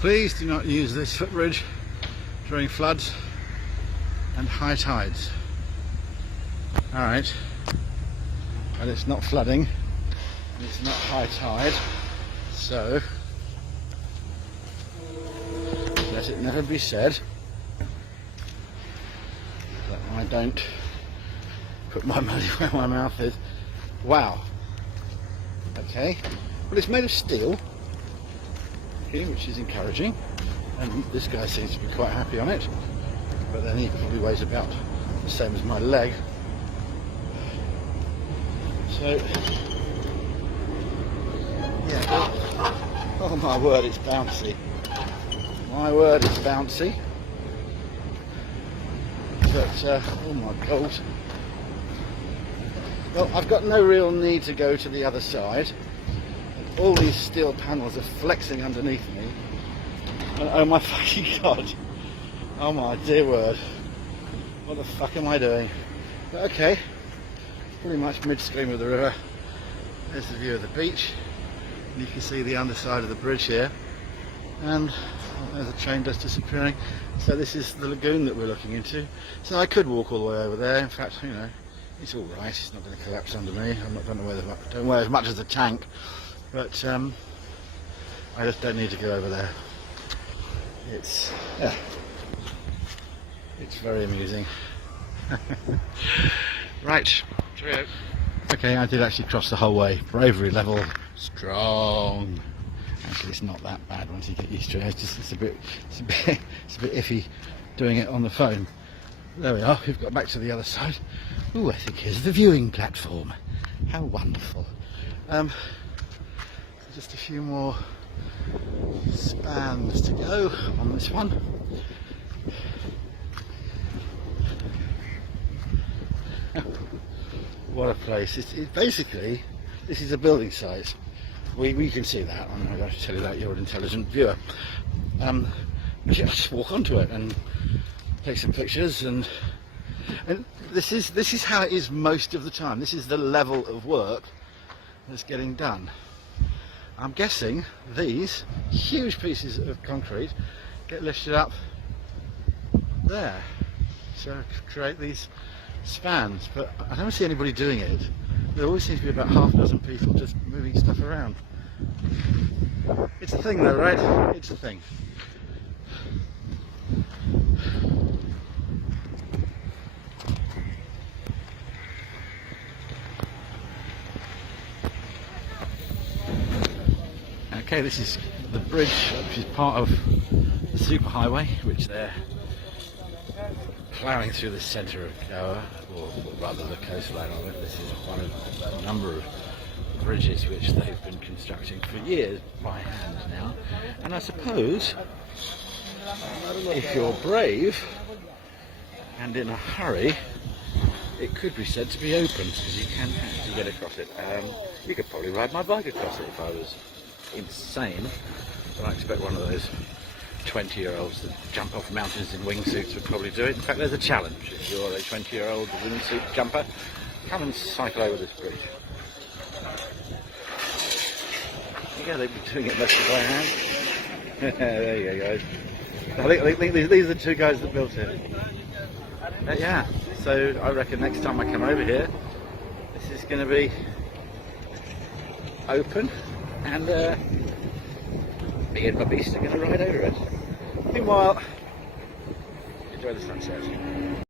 Please do not use this footbridge during floods and high tides. Alright, but it's not flooding and it's not high tide, so let it never be said that I don't put my money where my mouth is. Wow. Okay, well, it's made of steel, okay, which is encouraging, and this guy seems to be quite happy on it, but then he probably weighs about the same as my leg. So, yeah, oh my word, it's bouncy. My word, it's bouncy. But, oh my god. Well, I've got no real need to go to the other side. All these steel panels are flexing underneath me. And, oh my fucking god. Oh my dear word. What the fuck am I doing? But okay. Pretty much midstream of the river. There's the view of the beach. And you can see the underside of the bridge here. And there's a train just disappearing. So this is the lagoon that we're looking into. So I could walk all the way over there. In fact, you know, it's all right. It's not going to collapse under me. Don't weigh as much as a tank, but I just don't need to go over there. It's very amusing. Right, cheerio. Okay, I did actually cross the whole way. Bravery level strong. Actually, it's not that bad once you get used to it. It's a bit iffy doing it on the phone. There we are. We've got back to the other side. Ooh, I think here's the viewing platform. How wonderful. Just a few more spans to go on this one. What a place. It's basically, this is a building site. We can see that. I'm not going to tell you that, you're an intelligent viewer. But yeah, just walk onto it and take some pictures, and this is how it is most of the time. This is the level of work that's getting done. I'm guessing these huge pieces of concrete get lifted up there to create these spans, but I don't see anybody doing it. There always seems to be about half a dozen people just moving stuff around. It's a thing though, right? It's a thing. Okay, this is the bridge, which is part of the superhighway, which they're ploughing through the centre of Goa, or rather the coastline of it. This is one of a number of bridges which they've been constructing for years by hand now. And I suppose if you're brave and in a hurry, it could be said to be open, because you can actually get across it. You could probably ride my bike across it if I was insane, but I expect one of those 20-year-olds that jump off mountains in wingsuits would probably do it. In fact, there's a challenge. If you're a 20-year-old wingsuit jumper, come and cycle over this bridge. Yeah, they've been doing it mostly by hand. There you go, guys. I think these are the two guys that built it. Yeah, so I reckon next time I come over here, this is going to be open, and me and my beast are going to ride over it. Meanwhile, enjoy the sunset.